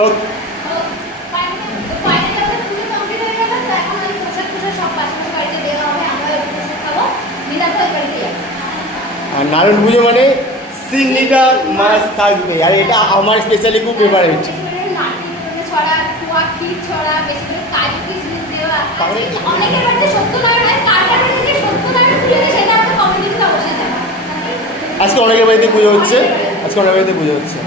হোক। আর নারায়ণ পুজো মানে চিংড়িটা মাছ থাকবে, আর এটা আমার স্পেশালি খুব ফেভারিট। আজকে অনেকের বাড়িতে পুজো হচ্ছে,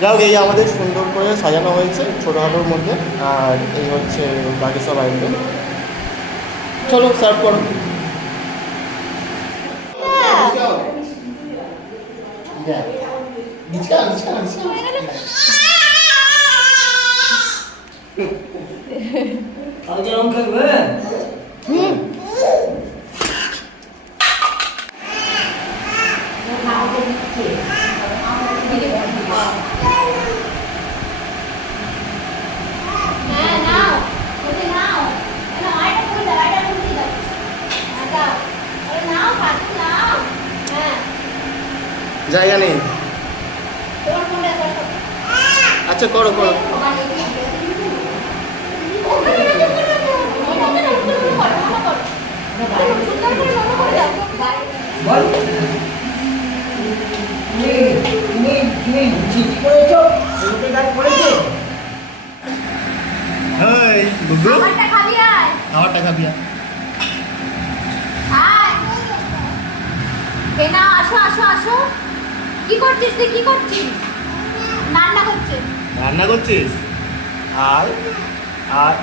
যাই হোক, এই আমাদের সুন্দর করে সাজানো হয়েছে ছোটোখাটোর মধ্যে। আর এই হচ্ছে বাকি সব আইটেম। চলো সার্ভ করো। জায়গা নেই। আচ্ছা করো করো। খাবারটা খাবি? আসো আসো আসো। কি করছিস তুই? কি করছিস? রান্না করছিস? আর আর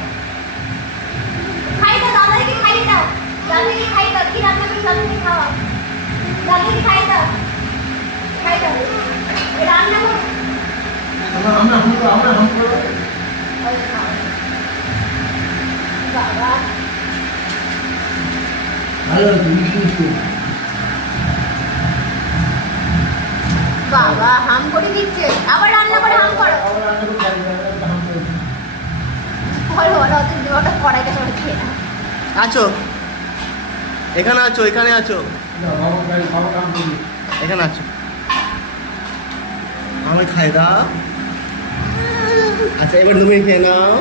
খাই দাও, দাদাকে খাই দাও। দাদাকে খাই দাও। কি রান্না করছিস? দাদাকে খাওয়া। দাদাকে খাই দাও। খাই দাও। রান্না কর। আমরা বাবা ভালো তুমি কি বাবা হাম করে দিচ্ছে। আবার রান্না করে হাম করো। ওটা কড়াইটা সরে খেয়ে না। আছো এখানে, এখানে আছো। আমি খাই দাও। আচ্ছা এবার তুমি খেয়ে নাও।